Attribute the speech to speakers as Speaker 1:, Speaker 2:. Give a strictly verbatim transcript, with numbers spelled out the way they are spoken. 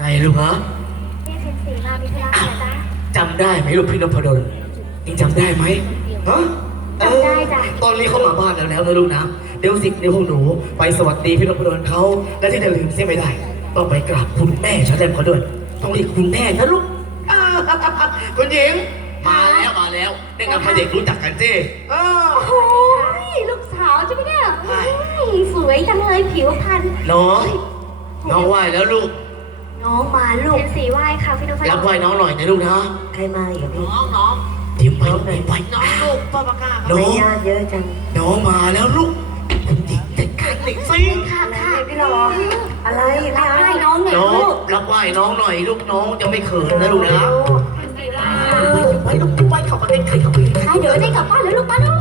Speaker 1: ลูกฮะ
Speaker 2: เรียกเซนสีมามีธุระอะไรจ๊ะ
Speaker 1: จำได้ไหมลูกพี่นพดลยังจำได้ไหมฮะ
Speaker 2: จำได้จ้ะ
Speaker 1: ตอนนี้เขามาบ้านแล้วแล้วนะลูกนะเดี๋ยวสิเดี๋ยวพวกหนูไปสวัสดีพี่นพดลเขาและที่จะลืมเสียไม่ได้ต้องไปกราบคุณแม่ฉันแลมเขาด้วยต้องเรียกคุณแม่นะลูกคุณหญิงมาแล้วมาแล้วได้กับพระเด็กรู้จักกันเจ้
Speaker 2: โอ้ยลูกสาวใช่ไหมเนี่ยสวยจังเลยผิวพรรณ
Speaker 1: น้องน้องไหวแล้วลูก
Speaker 2: น้องมาลูกเซนสีไหวค่ะพี่นพดล
Speaker 1: รับไหวน้องหน่อยนะลูกนะ
Speaker 3: ใครมาอีกพี่
Speaker 1: น้องน้องเดี๋ยวไปไปไปน้องลูกป้าปากาน้อง
Speaker 3: ญาติเยอะจัง
Speaker 1: น้องมาแล้วลูกคุณหญิงจัดการหน่อยสิ
Speaker 2: ค่ะค่ะ
Speaker 3: พี่รออะไร
Speaker 2: รับไหวน้องหน่อย
Speaker 1: น้อง
Speaker 2: ลูก
Speaker 1: รับไหวน้องหน่อยลูกน้องจะไม่เขินนะลูกนะไปลูกไปเข้าไปใครเข้าไป
Speaker 2: เดี๋ยวได้กลับบ้านแล้วลูกมาลูก